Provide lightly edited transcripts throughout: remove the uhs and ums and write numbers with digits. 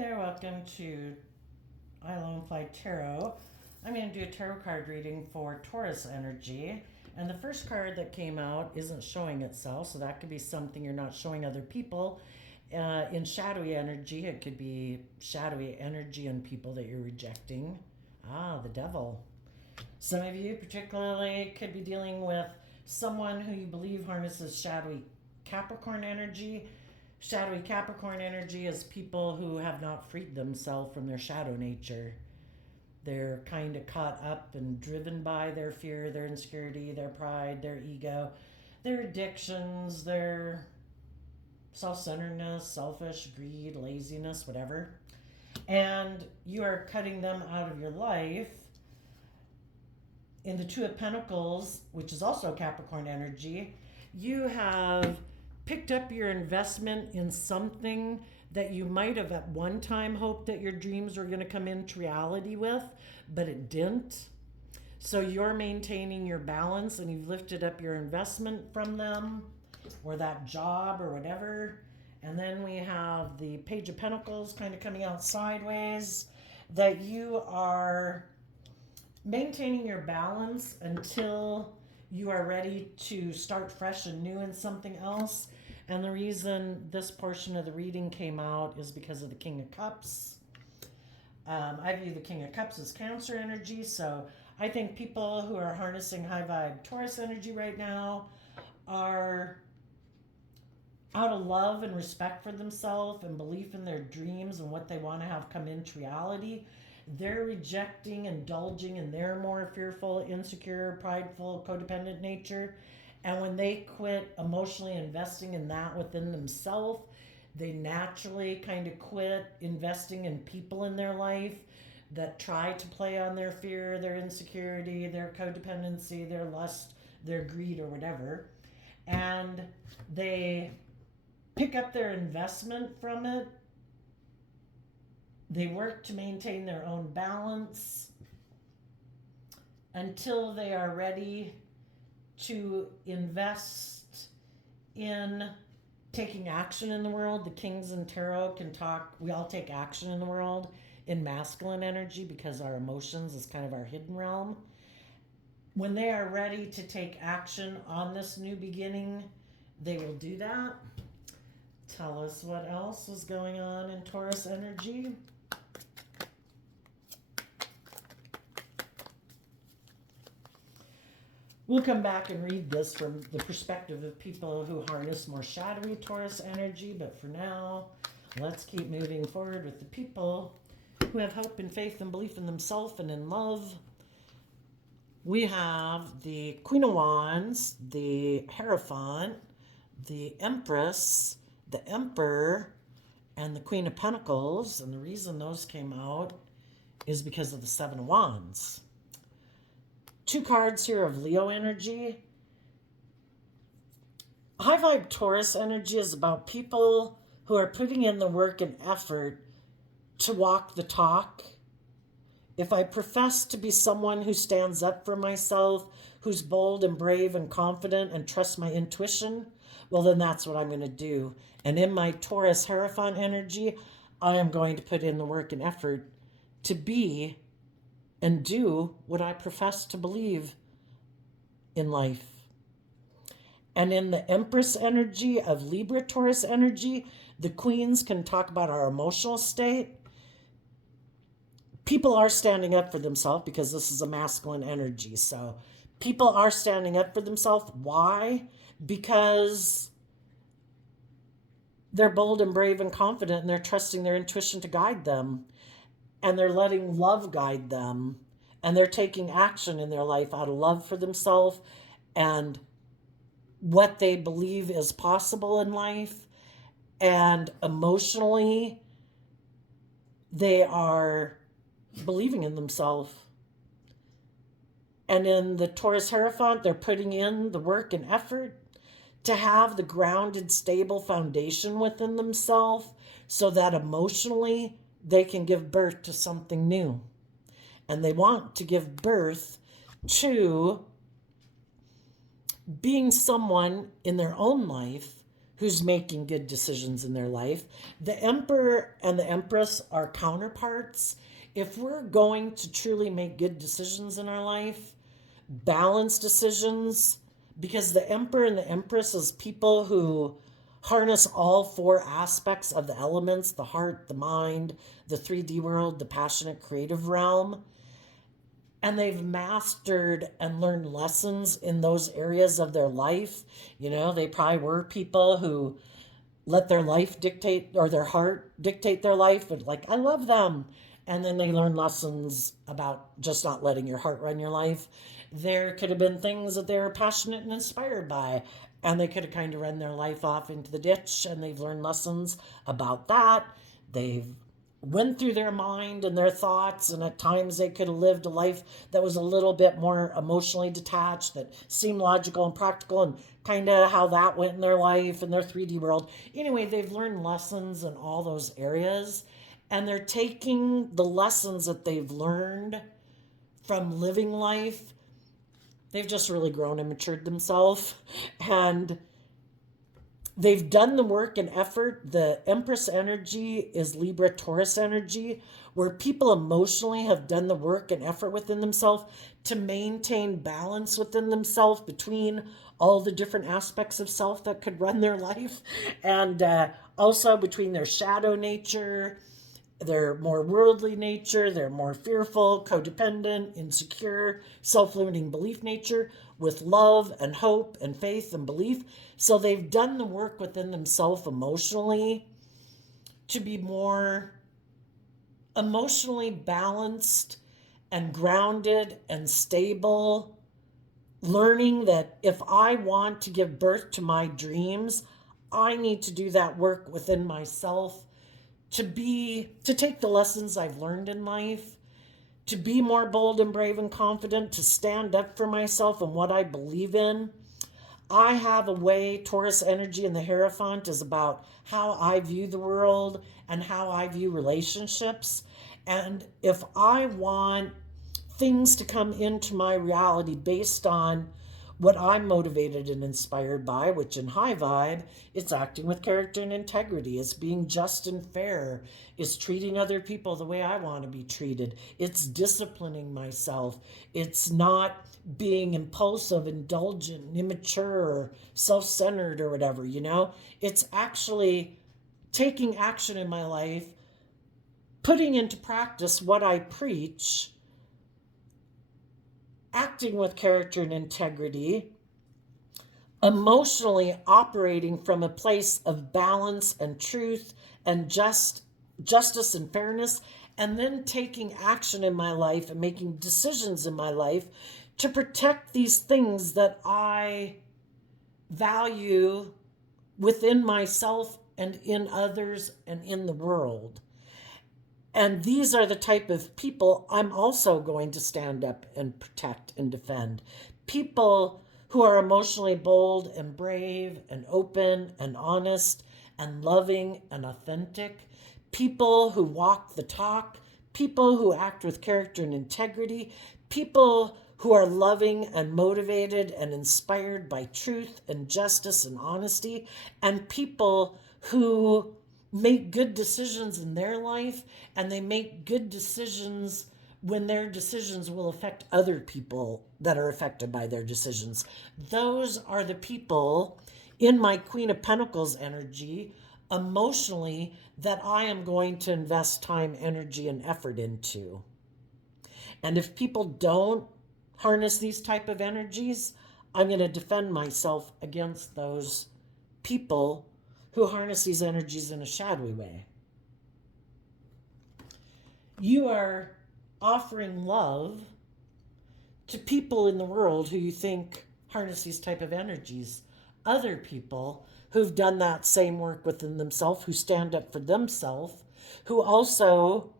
there, welcome to I Lone Fly Tarot. I'm going to do a tarot card reading for Taurus energy. And the first card that came out isn't showing itself, so that could be something you're not showing other people. In shadowy energy, it could be shadowy energy in people that you're rejecting. The devil. Some of you particularly could be dealing with someone who you believe harnesses shadowy Capricorn energy. Shadowy Capricorn energy is people who have not freed themselves from their shadow nature. They're kind of caught up and driven by their fear, their insecurity, their pride, their ego, their addictions, their self-centeredness, selfish, greed, laziness, whatever. And you are cutting them out of your life. In the Two of Pentacles, which is also Capricorn energy, you have picked up your investment in something that you might have at one time hoped that your dreams were going to come into reality with, but it didn't. So you're maintaining your balance and you've lifted up your investment from them or that job or whatever. And then we have the Page of Pentacles kind of coming out sideways, that you are maintaining your balance until you are ready to start fresh and new in something else. And the reason this portion of the reading came out is because of the King of Cups. I view the King of Cups as Cancer energy, so I think people who are harnessing high vibe Taurus energy right now are out of love and respect for themselves and belief in their dreams and what they want to have come into reality. They're rejecting, indulging in their more fearful, insecure, prideful, codependent nature. And when they quit emotionally investing in that within themselves, they naturally kind of quit investing in people in their life that try to play on their fear, their insecurity, their codependency, their lust, their greed, or whatever. And they pick up their investment from it. They work to maintain their own balance until they are ready to invest in taking action in the world. The Kings in Tarot can talk, we all take action in the world in masculine energy because our emotions is kind of our hidden realm. When they are ready to take action on this new beginning, they will do that. Tell us what else is going on in Taurus energy. We'll come back and read this from the perspective of people who harness more shadowy Taurus energy, but for now, let's keep moving forward with the people who have hope and faith and belief in themselves and in love. We have the Queen of Wands, the Hierophant, the Empress, the Emperor, and the Queen of Pentacles. And the reason those came out is because of the Seven of Wands. Two cards here of Leo energy. High vibe Taurus energy is about people who are putting in the work and effort to walk the talk. If I profess to be someone who stands up for myself, who's bold and brave and confident and trusts my intuition, well, then that's what I'm going to do. And in my Taurus Hierophant energy, I am going to put in the work and effort to be and do what I profess to believe in life. And in the Empress energy of Libra Taurus energy, the queens can talk about our emotional state. People are standing up for themselves because this is a masculine energy. So people are standing up for themselves. Why? Because they're bold and brave and confident and they're trusting their intuition to guide them. And they're letting love guide them. And they're taking action in their life out of love for themselves and what they believe is possible in life. And emotionally, they are believing in themselves. And in the Taurus Hierophant, they're putting in the work and effort to have the grounded, stable foundation within themselves so that emotionally they can give birth to something new. And they want to give birth to being someone in their own life who's making good decisions in their life. The Emperor and the Empress are counterparts. If we're going to truly make good decisions in our life, balanced decisions, because the Emperor and the Empress is people who harness all four aspects of the elements: the heart, the mind, the 3D world, the passionate creative realm. And they've mastered and learned lessons in those areas of their life. They probably were people who let their life dictate, or their heart dictate their life, but like, I love them. And then they learn lessons about just not letting your heart run your life. There could have been things that they were passionate and inspired by, and they could have kind of run their life off into the ditch, and they've learned lessons about that. They've went through their mind and their thoughts, and at times they could have lived a life that was a little bit more emotionally detached, that seemed logical and practical, and kind of how that went in their life and their 3D world. Anyway, they've learned lessons in all those areas, and they're taking the lessons that they've learned from living life. They've just really grown and matured themselves, and they've done the work and effort. The Empress energy is Libra Taurus energy, where people emotionally have done the work and effort within themselves to maintain balance within themselves between all the different aspects of self that could run their life, and also between their shadow nature, their more worldly nature, their more fearful, codependent, insecure, self-limiting belief nature, with love and hope and faith and belief. So they've done the work within themselves emotionally to be more emotionally balanced and grounded and stable, learning that if I want to give birth to my dreams, I need to do that work within myself to take the lessons I've learned in life, to be more bold and brave and confident, to stand up for myself and what I believe in. I have a way. Taurus energy in the Hierophant is about how I view the world and how I view relationships. And if I want things to come into my reality based on what I'm motivated and inspired by, which in high vibe, it's acting with character and integrity. It's being just and fair. It's treating other people the way I want to be treated. It's disciplining myself. It's not being impulsive, indulgent, immature, or self-centered or whatever, It's actually taking action in my life, putting into practice what I preach, acting with character and integrity, emotionally operating from a place of balance and truth and justice and fairness, and then taking action in my life and making decisions in my life to protect these things that I value within myself and in others and in the world. And these are the type of people I'm also going to stand up and protect and defend. People who are emotionally bold and brave and open and honest and loving and authentic. People who walk the talk. People who act with character and integrity. People who are loving and motivated and inspired by truth and justice and honesty. And people who make good decisions in their life, and they make good decisions when their decisions will affect other people that are affected by their decisions. Those are the people in my Queen of Pentacles energy emotionally that I am going to invest time, energy, and effort into. And if people don't harness these type of energies, I'm going to defend myself against those people who harness these energies in a shadowy way. You are offering love to people in the world who you think harness these type of energies. Other people who've done that same work within themselves, who stand up for themselves, who also,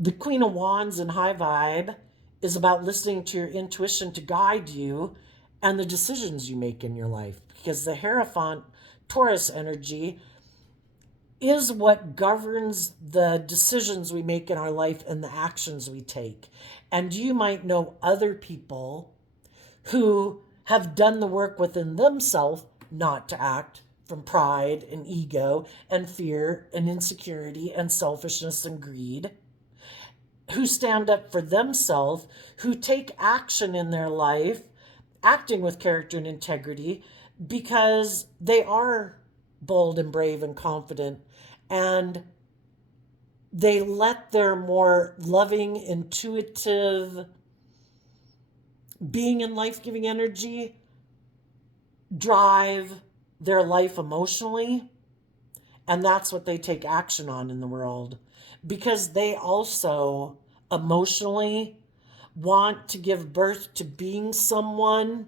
the Queen of Wands in high vibe is about listening to your intuition to guide you and the decisions you make in your life. Because the Hierophant Taurus energy is what governs the decisions we make in our life and the actions we take. And you might know other people who have done the work within themselves not to act from pride and ego and fear and insecurity and selfishness and greed, who stand up for themselves, who take action in their life, acting with character and integrity because they are bold and brave and confident, and they let their more loving, intuitive being and life-giving energy drive their life emotionally, and that's what they take action on in the world, because they also emotionally want to give birth to being someone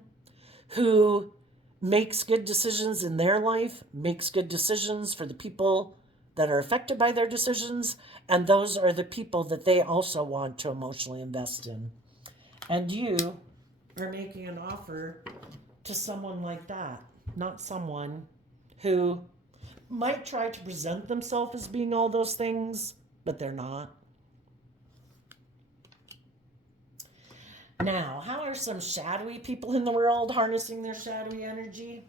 who makes good decisions in their life, makes good decisions for the people that are affected by their decisions, and those are the people that they also want to emotionally invest in. And you are making an offer to someone like that, not someone who might try to present themselves as being all those things, but they're not. Now, how are some shadowy people in the world harnessing their shadowy energy?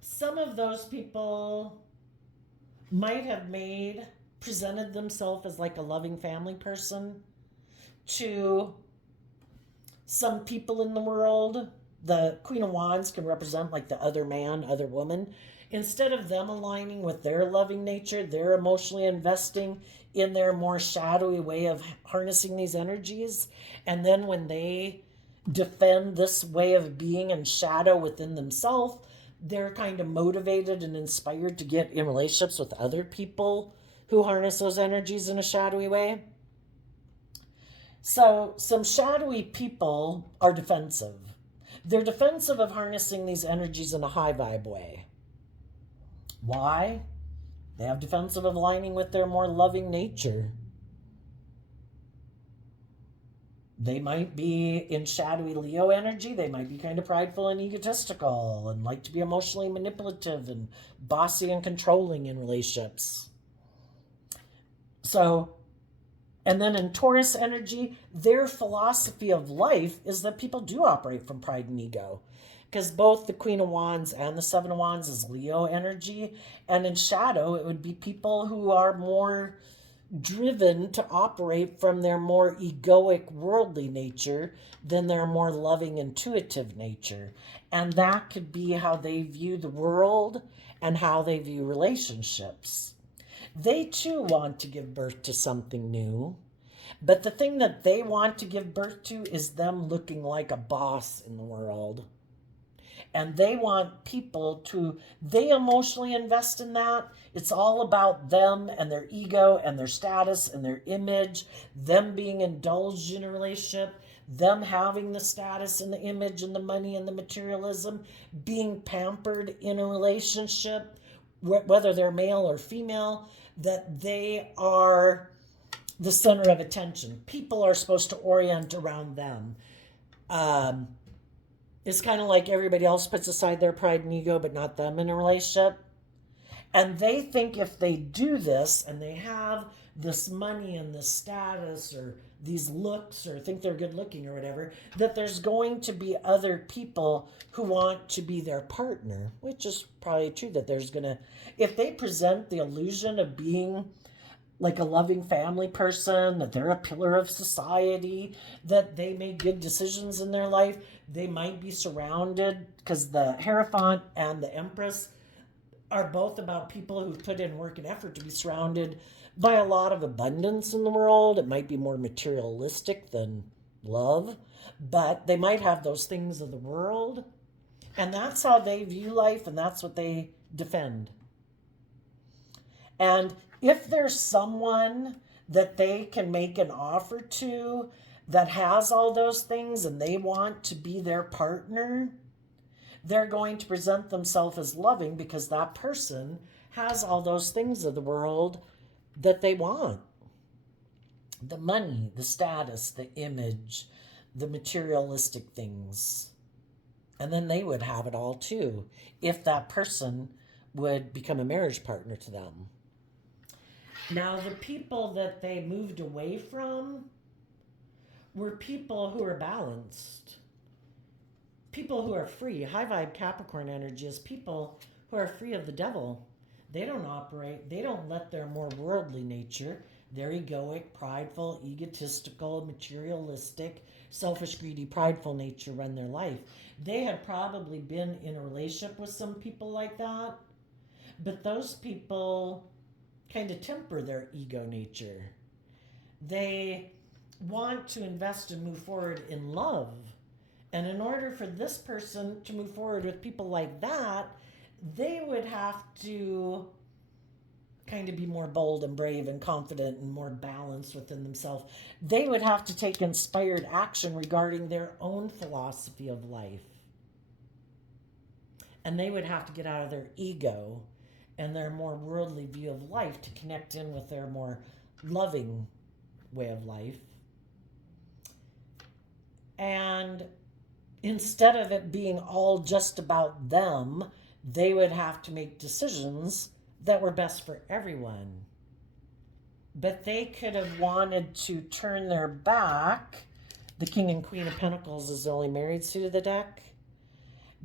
Some of those people might have presented themselves as like a loving family person to some people in the world. The Queen of Wands can represent like the other man, other woman. Instead of them aligning with their loving nature, they're emotionally investing in their more shadowy way of harnessing these energies. And then when they defend this way of being and shadow within themselves, they're kind of motivated and inspired to get in relationships with other people who harness those energies in a shadowy way. So some shadowy people are defensive. They're defensive of harnessing these energies in a high vibe way. Why? They have defensive of aligning with their more loving nature. They might be in shadowy Leo energy. They might be kind of prideful and egotistical and like to be emotionally manipulative and bossy and controlling in relationships. So, and then in Taurus energy, their philosophy of life is that people do operate from pride and ego, because both the Queen of Wands and the Seven of Wands is Leo energy. And in shadow, it would be people who are more driven to operate from their more egoic, worldly nature than their more loving, intuitive nature. And that could be how they view the world and how they view relationships. They too want to give birth to something new, but the thing that they want to give birth to is them looking like a boss in the world. And they want people to, they emotionally invest in that. It's all about them and their ego and their status and their image, them being indulged in a relationship, them having the status and the image and the money and the materialism, being pampered in a relationship, whether they're male or female, that they are the center of attention. People are supposed to orient around them. It's kind of like everybody else puts aside their pride and ego, but not them in a relationship. And they think if they do this and they have this money and this status or these looks or think they're good looking or whatever, that there's going to be other people who want to be their partner, which is probably true, that there's going to, if they present the illusion of being like a loving family person, that they're a pillar of society, that they made good decisions in their life, they might be surrounded, because the Hierophant and the Empress are both about people who put in work and effort to be surrounded by a lot of abundance in the world. It might be more materialistic than love, but they might have those things of the world. And that's how they view life, and that's what they defend. And if there's someone that they can make an offer to that has all those things and they want to be their partner, they're going to present themselves as loving because that person has all those things of the world that they want. The money, the status, the image, the materialistic things. And then they would have it all too if that person would become a marriage partner to them. Now, the people that they moved away from were people who were balanced. people who are free, high vibe Capricorn energy is people who are free of the devil. They don't operate, they don't let their more worldly nature, their egoic, prideful, egotistical, materialistic, selfish, greedy, prideful nature run their life. They had probably been in a relationship with some people like that, but those people kind of temper their ego nature. They want to invest and move forward in love. And in order for this person to move forward with people like that, they would have to kind of be more bold and brave and confident and more balanced within themselves. They would have to take inspired action regarding their own philosophy of life. And they would have to get out of their ego and their more worldly view of life to connect in with their more loving way of life. And instead of it being all just about them, they would have to make decisions that were best for everyone. But they could have wanted to turn their back. The King and Queen of Pentacles is the only married suit of the deck.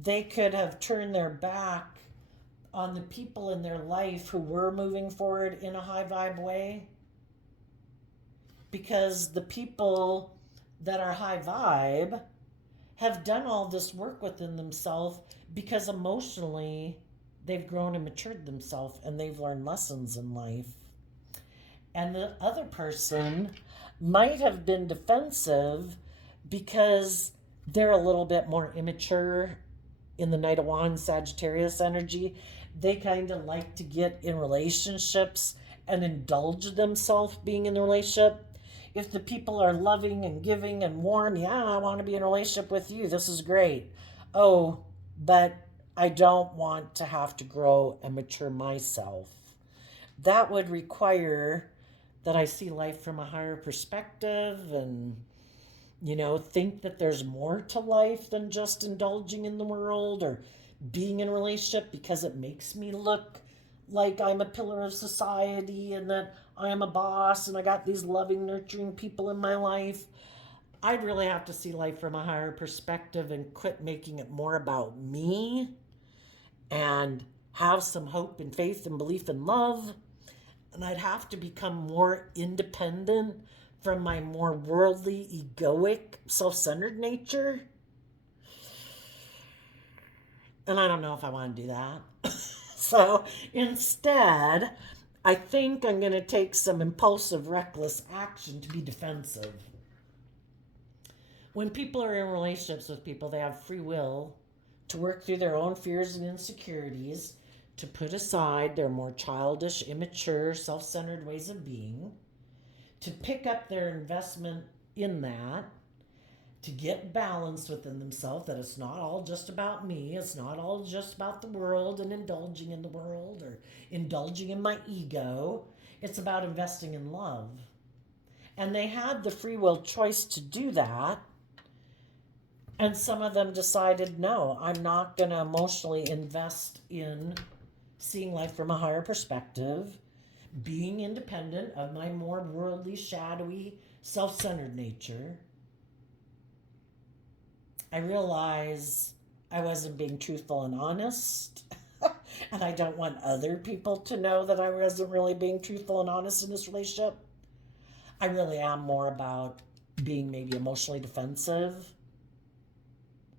They could have turned their back on the people in their life who were moving forward in a high vibe way. Because the people that are high vibe have done all this work within themselves because emotionally they've grown and matured themselves and they've learned lessons in life. And the other person might have been defensive because they're a little bit more immature in the Knight of Wands Sagittarius energy. They kind of like to get in relationships and indulge themselves being in the relationship. If the people are loving and giving and warm, yeah, I want to be in a relationship with you. This is great. Oh, but I don't want to have to grow and mature myself. That would require that I see life from a higher perspective and, think that there's more to life than just indulging in the world or being in a relationship because it makes me look like I'm a pillar of society and that I am a boss and I got these loving, nurturing people in my life. I'd really have to see life from a higher perspective and quit making it more about me and have some hope and faith and belief and love. And I'd have to become more independent from my more worldly, egoic, self-centered nature. And I don't know if I want to do that. So instead, I think I'm going to take some impulsive, reckless action to be defensive. When people are in relationships with people, they have free will to work through their own fears and insecurities, to put aside their more childish, immature, self-centered ways of being, to pick up their investment in that, to get balanced within themselves, that it's not all just about me, it's not all just about the world and indulging in the world or indulging in my ego. It's about investing in love. And they had the free will choice to do that. And some of them decided, no, I'm not going to emotionally invest in seeing life from a higher perspective, being independent of my more worldly, shadowy, self-centered nature. I realize I wasn't being truthful and honest. And I don't want other people to know that I wasn't really being truthful and honest in this relationship. I really am more about being maybe emotionally defensive.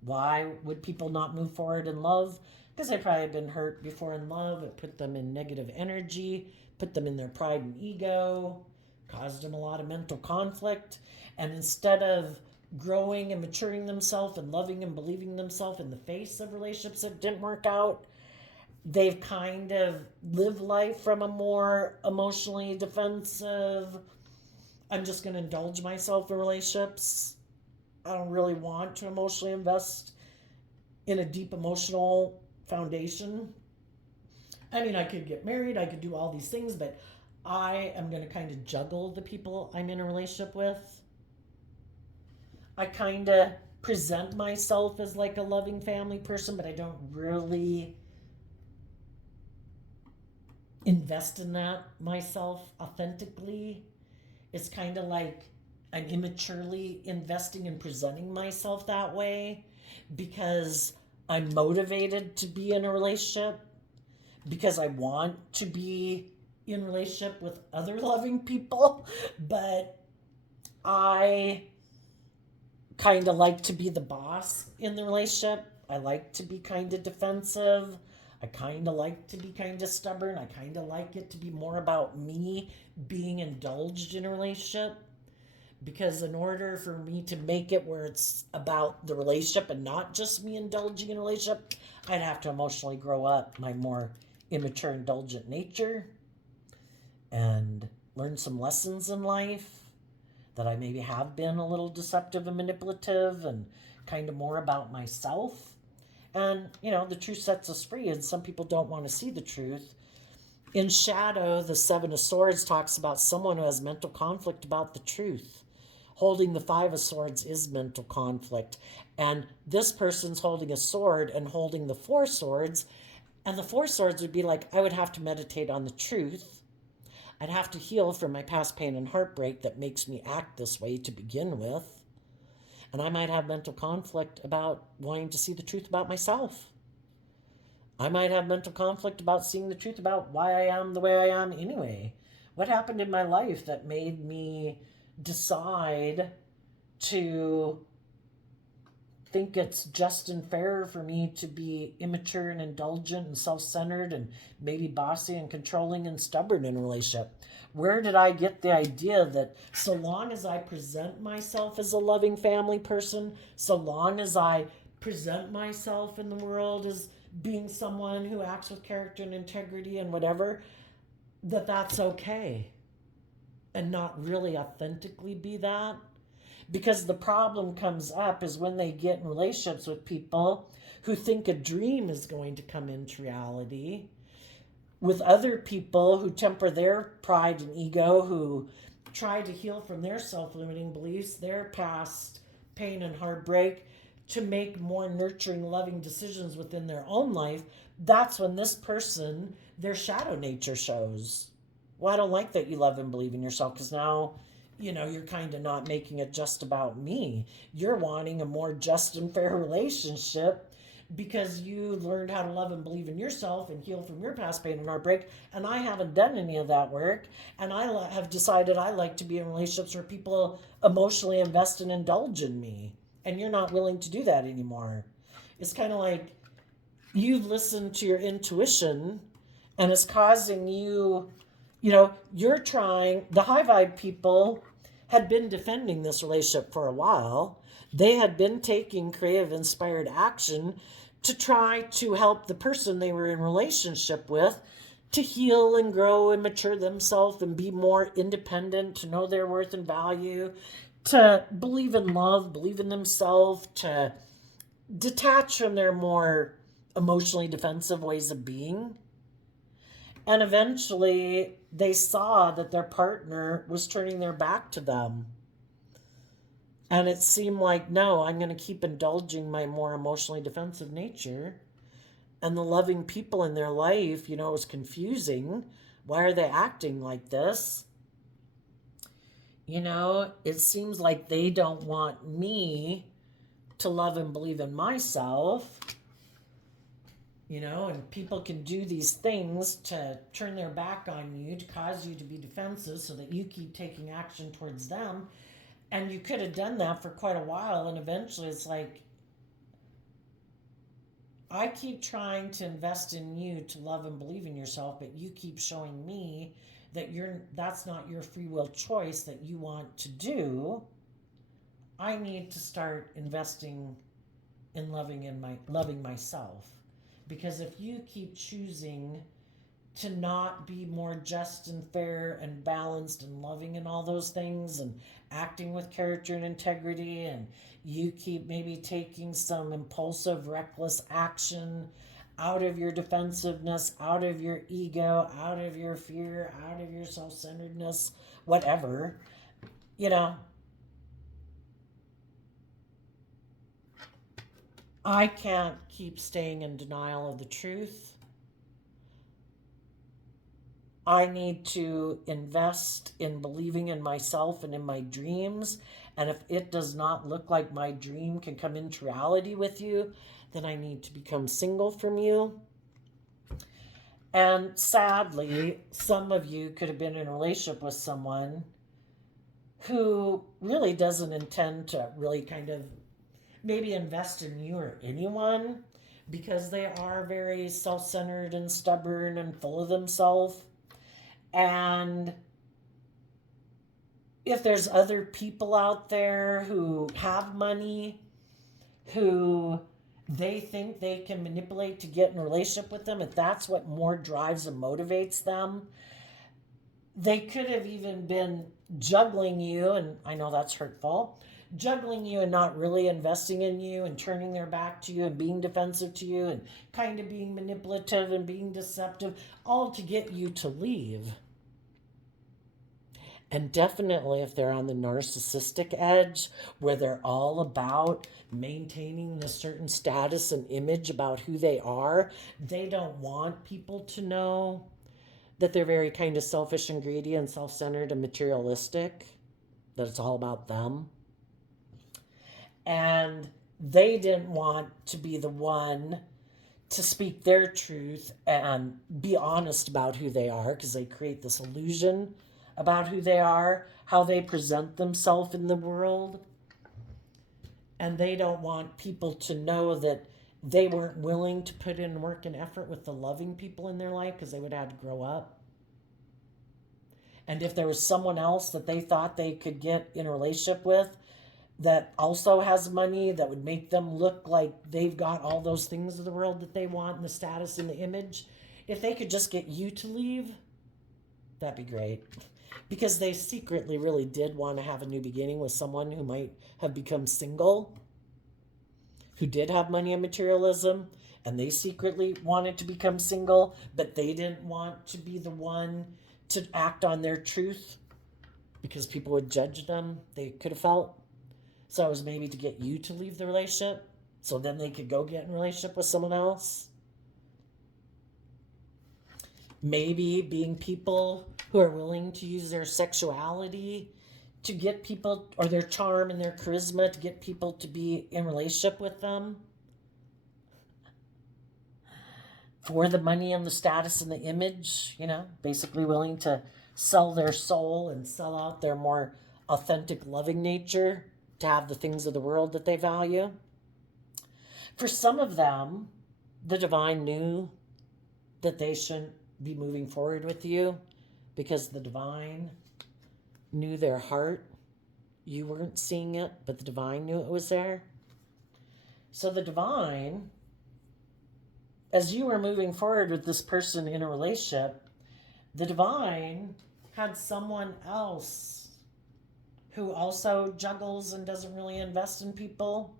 Why would people not move forward in love? Because they probably had been hurt before in love. It put them in negative energy, put them in their pride and ego, caused them a lot of mental conflict. And instead of growing and maturing themselves and loving and believing themselves in the face of relationships that didn't work out, they've kind of lived life from a more emotionally defensive, I'm just going to indulge myself in relationships. I don't really want to emotionally invest in a deep emotional foundation. I mean, I could get married, I could do all these things, but I am going to kind of juggle the people I'm in a relationship with. I kind of present myself as like a loving family person, but I don't really invest in that myself authentically. It's kind of like I'm immaturely investing and presenting myself that way because I'm motivated to be in a relationship, because I want to be in relationship with other loving people, but I kind of like to be the boss in the relationship. I like to be kind of defensive. I kind of like to be kind of stubborn. I kind of like it to be more about me being indulged in a relationship. Because in order for me to make it where it's about the relationship and not just me indulging in a relationship, I'd have to emotionally grow up my more immature, indulgent nature and learn some lessons in life that I maybe have been a little deceptive and manipulative and kind of more about myself. And, the truth sets us free, and some people don't want to see the truth. In Shadow, the Seven of Swords talks about someone who has mental conflict about the truth. Holding the Five of Swords is mental conflict. And this person's holding a sword and holding the Four Swords. And the Four Swords would be like, I would have to meditate on the truth. I'd have to heal from my past pain and heartbreak that makes me act this way to begin with. And I might have mental conflict about wanting to see the truth about myself. I might have mental conflict about seeing the truth about why I am the way I am anyway. What happened in my life that made me decide to think it's just and fair for me to be immature and indulgent and self-centered and maybe bossy and controlling and stubborn in a relationship? Where did I get the idea that so long as I present myself as a loving family person, so long as I present myself in the world as being someone who acts with character and integrity and whatever, that's okay, and not really authentically be that? Because the problem comes up is when they get in relationships with people who think a dream is going to come into reality, with other people who temper their pride and ego, who try to heal from their self-limiting beliefs, their past pain and heartbreak, to make more nurturing, loving decisions within their own life. That's when this person, their shadow nature shows. Well, I don't like that you love and believe in yourself, because now, you're kind of not making it just about me. You're wanting a more just and fair relationship because you learned how to love and believe in yourself and heal from your past pain and heartbreak. And I haven't done any of that work. And I have decided I like to be in relationships where people emotionally invest and indulge in me. And you're not willing to do that anymore. It's kind of like you've listened to your intuition and it's causing you, you're trying. The high vibe people had been defending this relationship for a while. They had been taking creative, inspired action to try to help the person they were in relationship with to heal and grow and mature themselves and be more independent, to know their worth and value, to believe in love, believe in themselves, to detach from their more emotionally defensive ways of being. And eventually they saw that their partner was turning their back to them. And it seemed like, no, I'm going to keep indulging my more emotionally defensive nature. And the loving people in their life, it was confusing. Why are they acting like this? It seems like they don't want me to love and believe in myself. And people can do these things to turn their back on you, to cause you to be defensive so that you keep taking action towards them. And you could have done that for quite a while, and eventually it's like, I keep trying to invest in you to love and believe in yourself, but you keep showing me that that's not your free will choice that you want to do. I need to start investing in loving myself. Because if you keep choosing to not be more just and fair and balanced and loving and all those things and acting with character and integrity, and you keep maybe taking some impulsive, reckless action out of your defensiveness, out of your ego, out of your fear, out of your self-centeredness, whatever, I can't keep staying in denial of the truth. I need to invest in believing in myself and in my dreams. And if it does not look like my dream can come into reality with you, then I need to become single from you. And sadly, some of you could have been in a relationship with someone who really doesn't intend to really kind of maybe invest in you or anyone, because they are very self-centered and stubborn and full of themselves. And if there's other people out there who have money, who they think they can manipulate to get in a relationship with them, if that's what more drives and motivates them, they could have even been juggling you, and I know that's hurtful, juggling you and not really investing in you and turning their back to you and being defensive to you and kind of being manipulative and being deceptive, all to get you to leave. And definitely if they're on the narcissistic edge, where they're all about maintaining a certain status and image about who they are, they don't want people to know that they're very kind of selfish and greedy and self-centered and materialistic, that it's all about them. And they didn't want to be the one to speak their truth and be honest about who they are, because they create this illusion about who they are, how they present themselves in the world. And they don't want people to know that they weren't willing to put in work and effort with the loving people in their life, because they would have to grow up. And if there was someone else that they thought they could get in a relationship with that also has money, that would make them look like they've got all those things of the world that they want, and the status and the image, if they could just get you to leave, that'd be great. Because they secretly really did want to have a new beginning with someone who might have become single, who did have money and materialism, and they secretly wanted to become single, but they didn't want to be the one to act on their truth because people would judge them, they could have felt. So it was maybe to get you to leave the relationship, so then they could go get in a relationship with someone else. Maybe being people who are willing to use their sexuality to get people, or their charm and their charisma to get people to be in relationship with them for the money and the status and the image, basically willing to sell their soul and sell out their more authentic, loving nature to have the things of the world that they value. For some of them, the divine knew that they shouldn't be moving forward with you, because the divine knew their heart. You weren't seeing it, but the divine knew it was there. So the divine, as you were moving forward with this person in a relationship, the divine had someone else who also juggles and doesn't really invest in people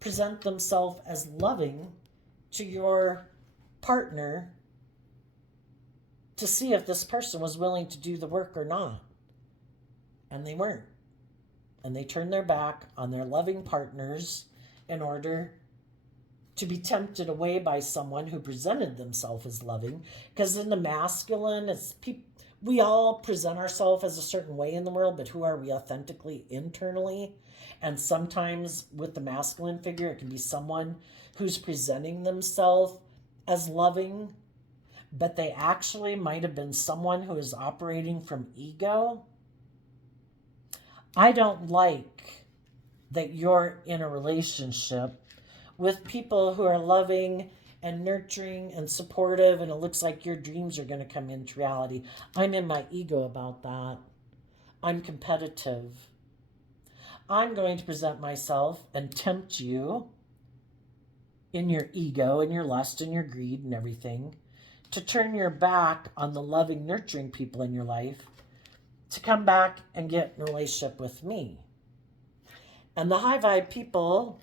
present themselves as loving to your partner to see if this person was willing to do the work or not. And they weren't. And they turned their back on their loving partners in order to be tempted away by someone who presented themselves as loving. Because in the masculine, we all present ourselves as a certain way in the world, but who are we authentically internally? And sometimes with the masculine figure, it can be someone who's presenting themselves as loving, but they actually might have been someone who is operating from ego. I don't like that you're in a relationship with people who are loving and nurturing and supportive, and it looks like your dreams are going to come into reality. I'm in my ego about that. I'm competitive. I'm going to present myself and tempt you in your ego and your lust and your greed and everything to turn your back on the loving, nurturing people in your life to come back and get in a relationship with me. And the high vibe people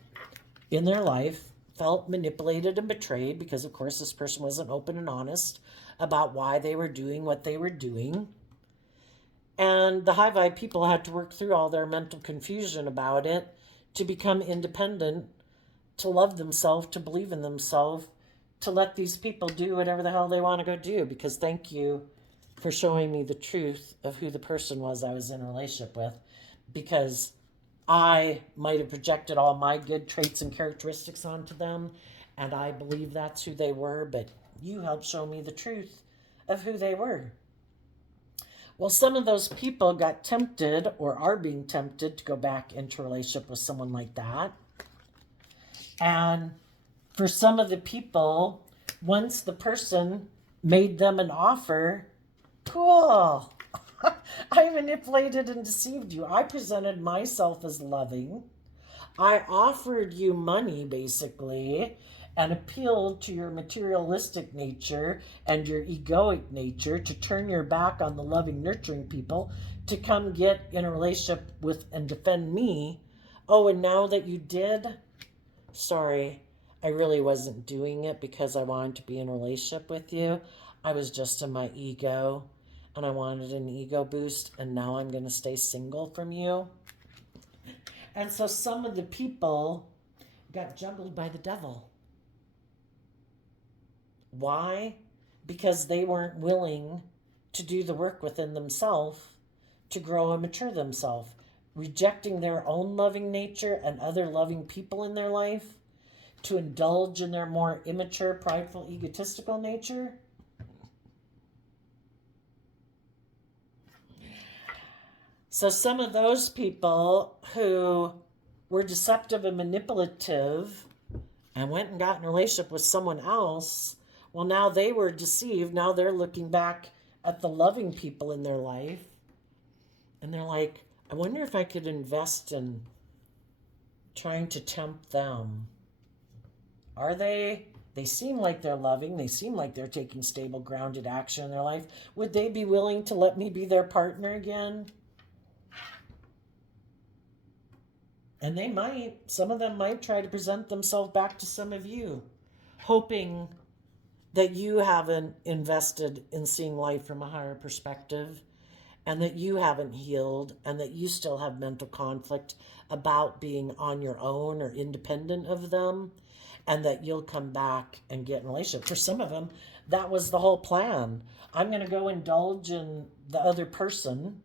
in their life felt manipulated and betrayed because, of course, this person wasn't open and honest about why they were doing what they were doing. And the high vibe people had to work through all their mental confusion about it to become independent, to love themselves, to believe in themselves, to let these people do whatever the hell they want to go do, because thank you for showing me the truth of who the person was I was in a relationship with, because I might have projected all my good traits and characteristics onto them, and I believe that's who they were, but you helped show me the truth of who they were. Well, some of those people got tempted or are being tempted to go back into a relationship with someone like that. And for some of the people, once the person made them an offer, cool. I manipulated and deceived you. I presented myself as loving. I offered you money, basically, and appealed to your materialistic nature and your egoic nature to turn your back on the loving, nurturing people to come get in a relationship with and defend me. Oh, and now that you did, sorry, I really wasn't doing it because I wanted to be in a relationship with you. I was just in my ego, and I wanted an ego boost, and now I'm going to stay single from you. And so some of the people got juggled by the devil. Why? Because they weren't willing to do the work within themselves to grow and mature themselves, rejecting their own loving nature and other loving people in their life to indulge in their more immature, prideful, egotistical nature. So some of those people who were deceptive and manipulative and went and got in a relationship with someone else, well, now they were deceived. Now they're looking back at the loving people in their life, and they're like, I wonder if I could invest in trying to tempt them. Are they? They seem like they're loving. They seem like they're taking stable, grounded action in their life. Would they be willing to let me be their partner again? And they might. Some of them might try to present themselves back to some of you, hoping that you haven't invested in seeing life from a higher perspective, and that you haven't healed, and that you still have mental conflict about being on your own or independent of them, and that you'll come back and get in a relationship. For some of them, that was the whole plan. I'm going to go indulge in the other person,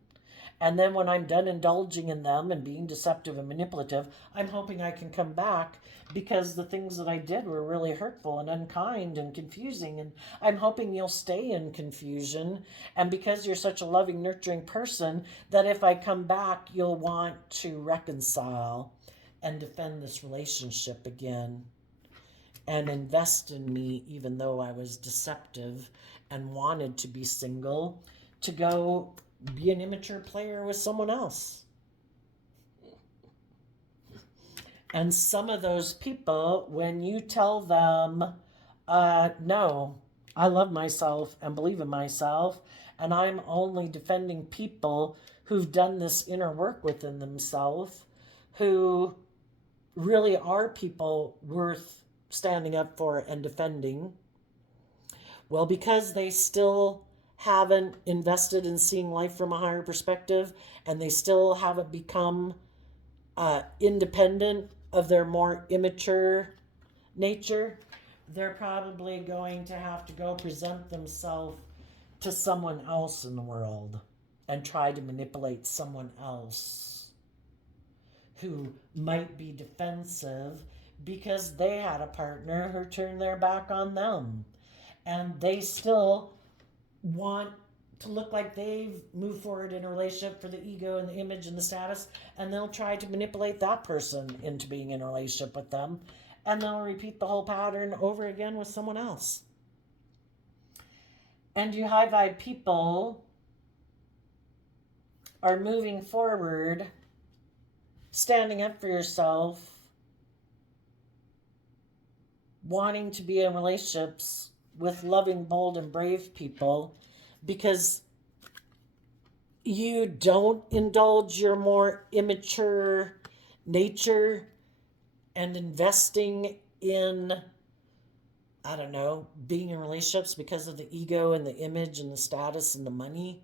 and then when I'm done indulging in them and being deceptive and manipulative, I'm hoping I can come back because the things that I did were really hurtful and unkind and confusing. And I'm hoping you'll stay in confusion. And because you're such a loving, nurturing person, that if I come back, you'll want to reconcile and defend this relationship again and invest in me, even though I was deceptive and wanted to be single, to go be an immature player with someone else. And some of those people, when you tell them, no, I love myself and believe in myself, and I'm only defending people who've done this inner work within themselves, who really are people worth standing up for and defending. Well, because they still haven't invested in seeing life from a higher perspective, and they still haven't become independent of their more immature nature, they're probably going to have to go present themselves to someone else in the world and try to manipulate someone else who might be defensive because they had a partner who turned their back on them, and they still want to look like they've moved forward in a relationship for the ego and the image and the status, and they'll try to manipulate that person into being in a relationship with them, and they'll repeat the whole pattern over again with someone else. And you high vibe people are moving forward, standing up for yourself, wanting to be in relationships with loving, bold, and brave people, because you don't indulge your more immature nature and investing in, I don't know, being in relationships because of the ego and the image and the status and the money.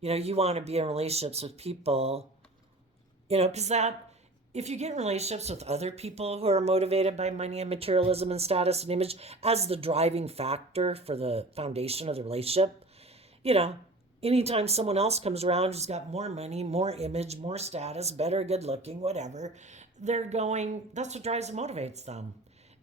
You know, you want to be in relationships with people, you know, because that if you get in relationships with other people who are motivated by money and materialism and status and image as the driving factor for the foundation of the relationship, you know, anytime someone else comes around who's got more money, more image, more status, better, good looking, whatever, that's what drives and motivates them.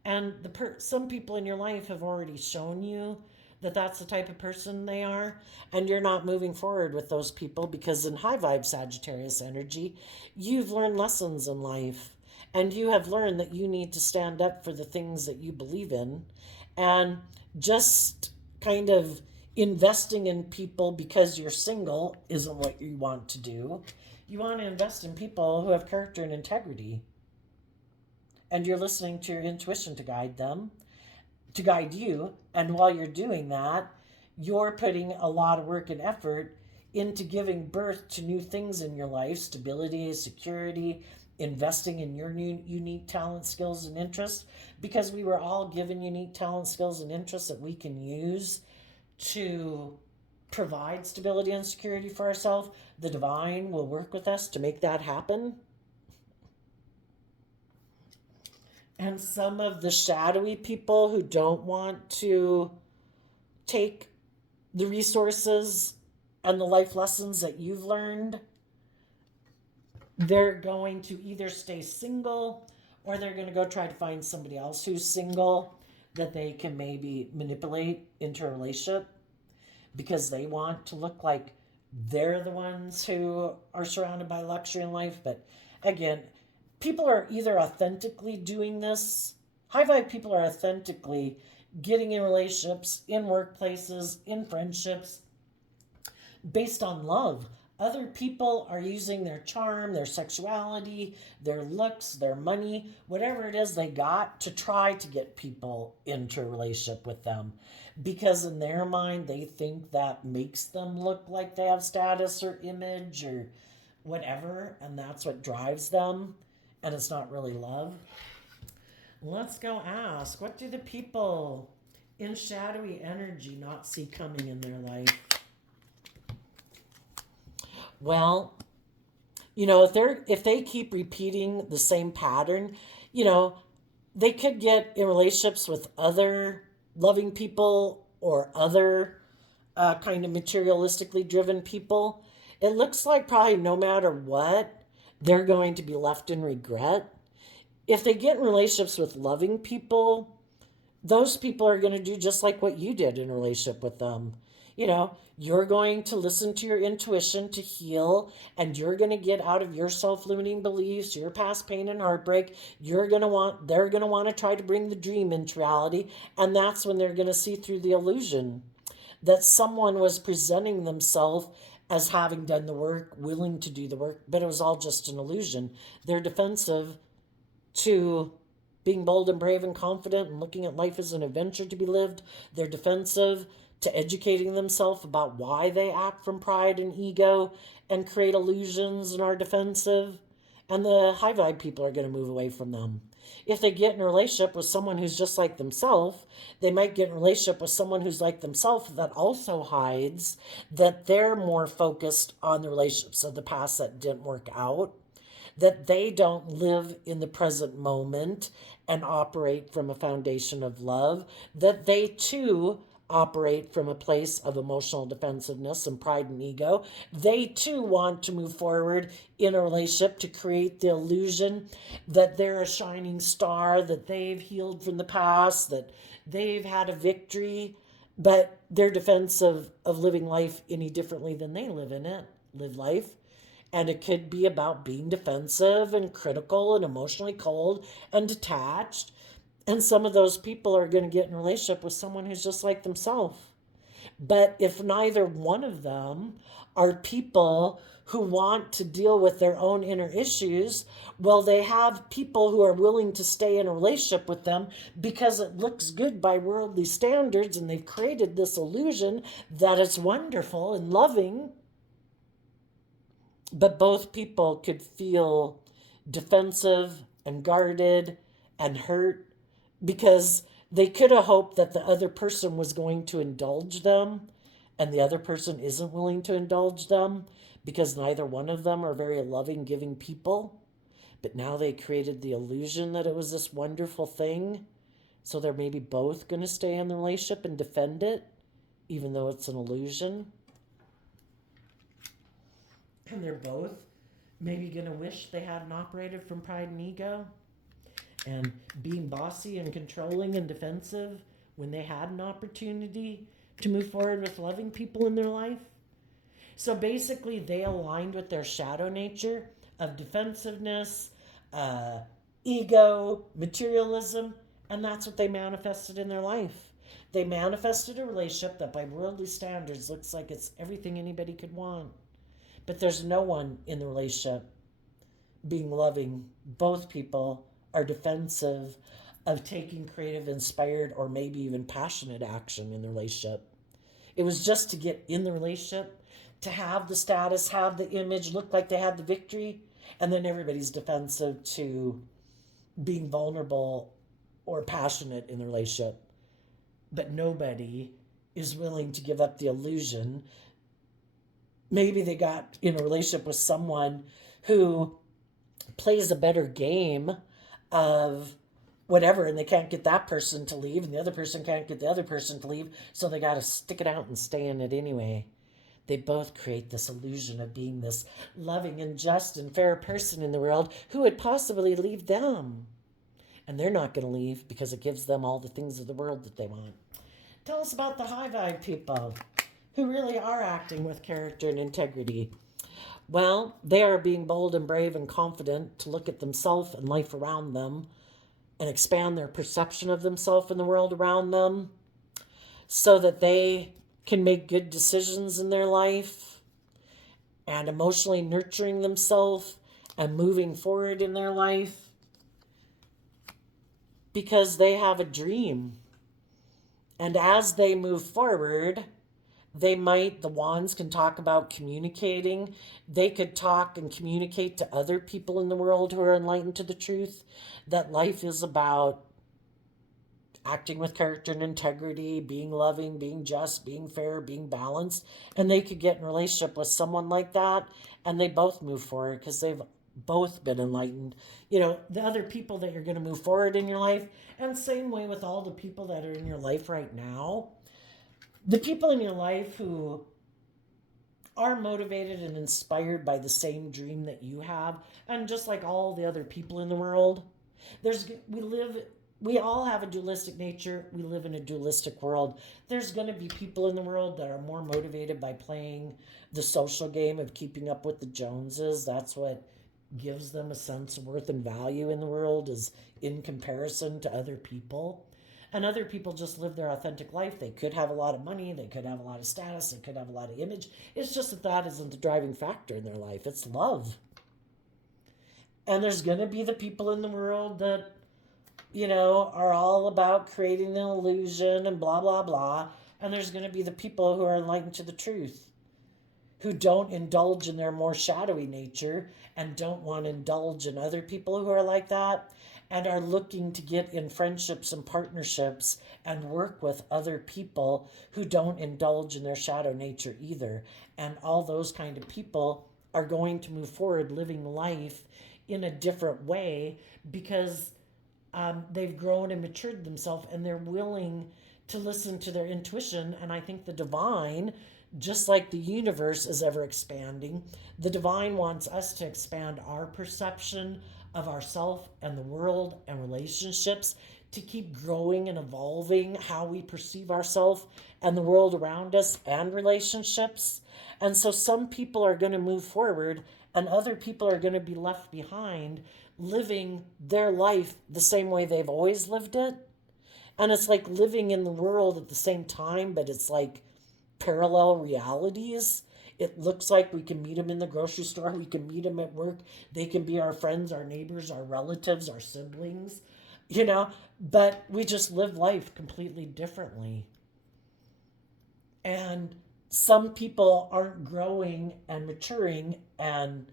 And some people in your life have already shown you that that's the type of person they are, and you're not moving forward with those people because in high vibe Sagittarius energy, you've learned lessons in life, and you have learned that you need to stand up for the things that you believe in, and just kind of investing in people because you're single isn't what you want to do. You want to invest in people who have character and integrity, and you're listening to your intuition to guide them, to guide you. And while you're doing that, you're putting a lot of work and effort into giving birth to new things in your life, stability, security, investing in your new unique talent, skills, and interests, because we were all given unique talent, skills, and interests that we can use to provide stability and security for ourselves. The divine will work with us to make that happen. And some of the shadowy people who don't want to take the resources and the life lessons that you've learned, they're going to either stay single or they're going to go try to find somebody else who's single that they can maybe manipulate into a relationship because they want to look like they're the ones who are surrounded by luxury in life. But again, people are either authentically doing this. High vibe people are authentically getting in relationships, in workplaces, in friendships, based on love. Other people are using their charm, their sexuality, their looks, their money, whatever it is they got to try to get people into a relationship with them. Because in their mind, they think that makes them look like they have status or image or whatever, and that's what drives them, and it's not really love. Let's go ask, what do the people in shadowy energy not see coming in their life? Well, if they keep repeating the same pattern, they could get in relationships with other loving people or other kind of materialistically driven people. It looks like probably no matter what, they're going to be left in regret. If they get in relationships with loving people, those people are going to do just like what you did in a relationship with them. You're going to listen to your intuition to heal, and you're going to get out of your self-limiting beliefs, your past pain and heartbreak. They're going to want to try to bring the dream into reality, and that's when they're going to see through the illusion that someone was presenting themselves as having done the work, willing to do the work, but it was all just an illusion. They're defensive to being bold and brave and confident and looking at life as an adventure to be lived. They're defensive to educating themselves about why they act from pride and ego and create illusions and are defensive. And the high vibe people are going to move away from them. If they get in a relationship with someone who's just like themselves, they might get in a relationship with someone who's like themselves that also hides that they're more focused on the relationships of the past that didn't work out, that they don't live in the present moment and operate from a foundation of love, that they too operate from a place of emotional defensiveness and pride and ego. They too want to move forward in a relationship to create the illusion that they're a shining star, that they've healed from the past, that they've had a victory, but they're defensive of living life any differently than they live life. And it could be about being defensive and critical and emotionally cold and detached. And some of those people are going to get in a relationship with someone who's just like themselves. But if neither one of them are people who want to deal with their own inner issues, well, they have people who are willing to stay in a relationship with them because it looks good by worldly standards, and they've created this illusion that it's wonderful and loving. But both people could feel defensive and guarded and hurt because they could have hoped that the other person was going to indulge them, and the other person isn't willing to indulge them because neither one of them are very loving, giving people. but now they created the illusion that it was this wonderful thing. So they're maybe both going to stay in the relationship and defend it, even though it's an illusion. And they're both maybe going to wish they hadn't operated from pride and ego and being bossy and controlling and defensive when they had an opportunity to move forward with loving people in their life. So basically, they aligned with their shadow nature of defensiveness, ego, materialism, and that's what they manifested in their life. They manifested a relationship that by worldly standards looks like it's everything anybody could want. But there's no one in the relationship being loving. Both people are defensive of taking creative, inspired, or maybe even passionate action in the relationship. It was just to get in the relationship, to have the status, have the image, look like they had the victory, and then everybody's defensive to being vulnerable or passionate in the relationship. But nobody is willing to give up the illusion. Maybe they got in a relationship with someone who plays a better game of whatever, and they can't get that person to leave, and the other person can't get the other person to leave, so they got to stick it out and stay in it anyway. They both create this illusion of being this loving and just and fair person in the world who would possibly leave them. And they're not going to leave because it gives them all the things of the world that they want. Tell us about the high vibe people who really are acting with character and integrity. Well, they are being bold and brave and confident to look at themselves and life around them and expand their perception of themselves and the world around them so that they can make good decisions in their life and emotionally nurturing themselves and moving forward in their life because they have a dream. And as they move forward, the wands can talk about communicating. They could talk and communicate to other people in the world who are enlightened to the truth that life is about acting with character and integrity, being loving, being just, being fair, being balanced. And they could get in a relationship with someone like that, and they both move forward because they've both been enlightened. You know, the other people that you're going to move forward in your life, and same way with all the people that are in your life right now. The people in your life who are motivated and inspired by the same dream that you have, and just like all the other people in the world, we all have a dualistic nature. We live in a dualistic world. There's going to be people in the world that are more motivated by playing the social game of keeping up with the Joneses. That's what gives them a sense of worth and value in the world, is in comparison to other people. And other people just live their authentic life. They could have a lot of money. They could have a lot of status. They could have a lot of image. It's just that isn't the driving factor in their life. It's love. And there's going to be the people in the world that, you know, are all about creating an illusion and blah, blah, blah. And there's going to be the people who are enlightened to the truth, who don't indulge in their more shadowy nature and don't want to indulge in other people who are like that, and are looking to get in friendships and partnerships and work with other people who don't indulge in their shadow nature either. And all those kind of people are going to move forward living life in a different way because they've grown and matured themselves, and they're willing to listen to their intuition. And I think the divine, just like the universe is ever expanding, the divine wants us to expand our perception of ourself and the world and relationships, to keep growing and evolving how we perceive ourselves and the world around us and relationships. And so some people are going to move forward and other people are going to be left behind, living their life the same way they've always lived it. And it's like living in the world at the same time, but it's like parallel realities. It looks like we can meet them in the grocery store. We can meet them at work. They can be our friends, our neighbors, our relatives, our siblings, you know, but we just live life completely differently. And some people aren't growing and maturing, and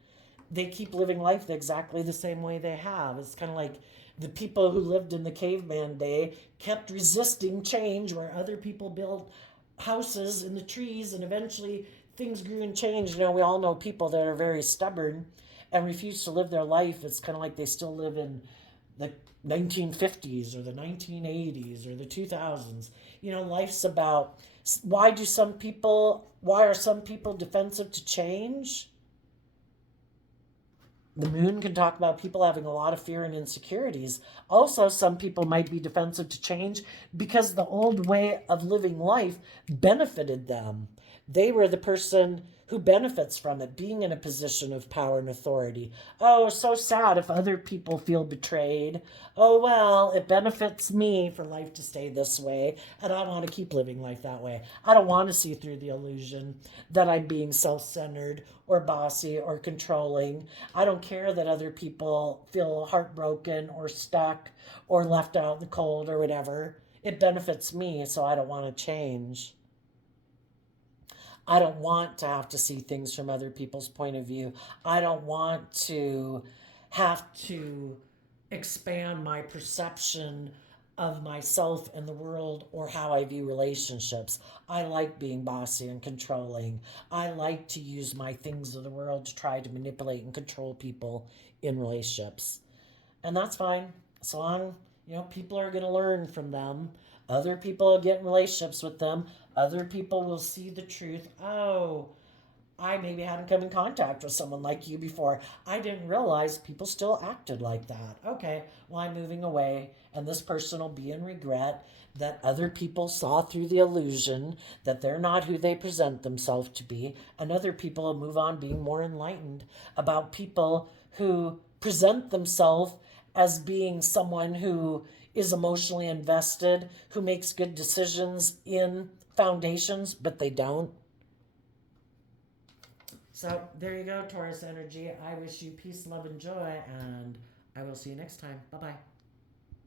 they keep living life exactly the same way they have. It's kind of like the people who lived in the caveman day kept resisting change, where other people built houses in the trees, and eventually things grew and changed. You know, we all know people that are very stubborn and refuse to live their life, it's kind of like they still live in the 1950s or the 1980s or the 2000s. You know, life's about why are some people defensive to change? The moon can talk about people having a lot of fear and insecurities. Also, some people might be defensive to change because the old way of living life benefited them. They were the person who benefits from it, being in a position of power and authority. Oh, so sad if other people feel betrayed. Oh, well, it benefits me for life to stay this way, and I want to keep living life that way. I don't want to see through the illusion that I'm being self centered or bossy or controlling. I don't care that other people feel heartbroken or stuck or left out in the cold or whatever. It benefits me, so I don't want to change. I don't want to have to see things from other people's point of view. I don't want to have to expand my perception of myself and the world or how I view relationships. I like being bossy and controlling. I like to use my things of the world to try to manipulate and control people in relationships. And that's fine. So long, people are going to learn from them. Other people will get in relationships with them. Other people will see the truth. Oh, I maybe hadn't come in contact with someone like you before. I didn't realize people still acted like that. Okay, well, I'm moving away, and this person will be in regret that other people saw through the illusion that they're not who they present themselves to be, and other people will move on being more enlightened about people who present themselves as being someone who is emotionally invested, who makes good decisions in foundations, but they don't. So there you go, Taurus energy. I wish you peace, love, and joy, and I will see you next time. Bye bye.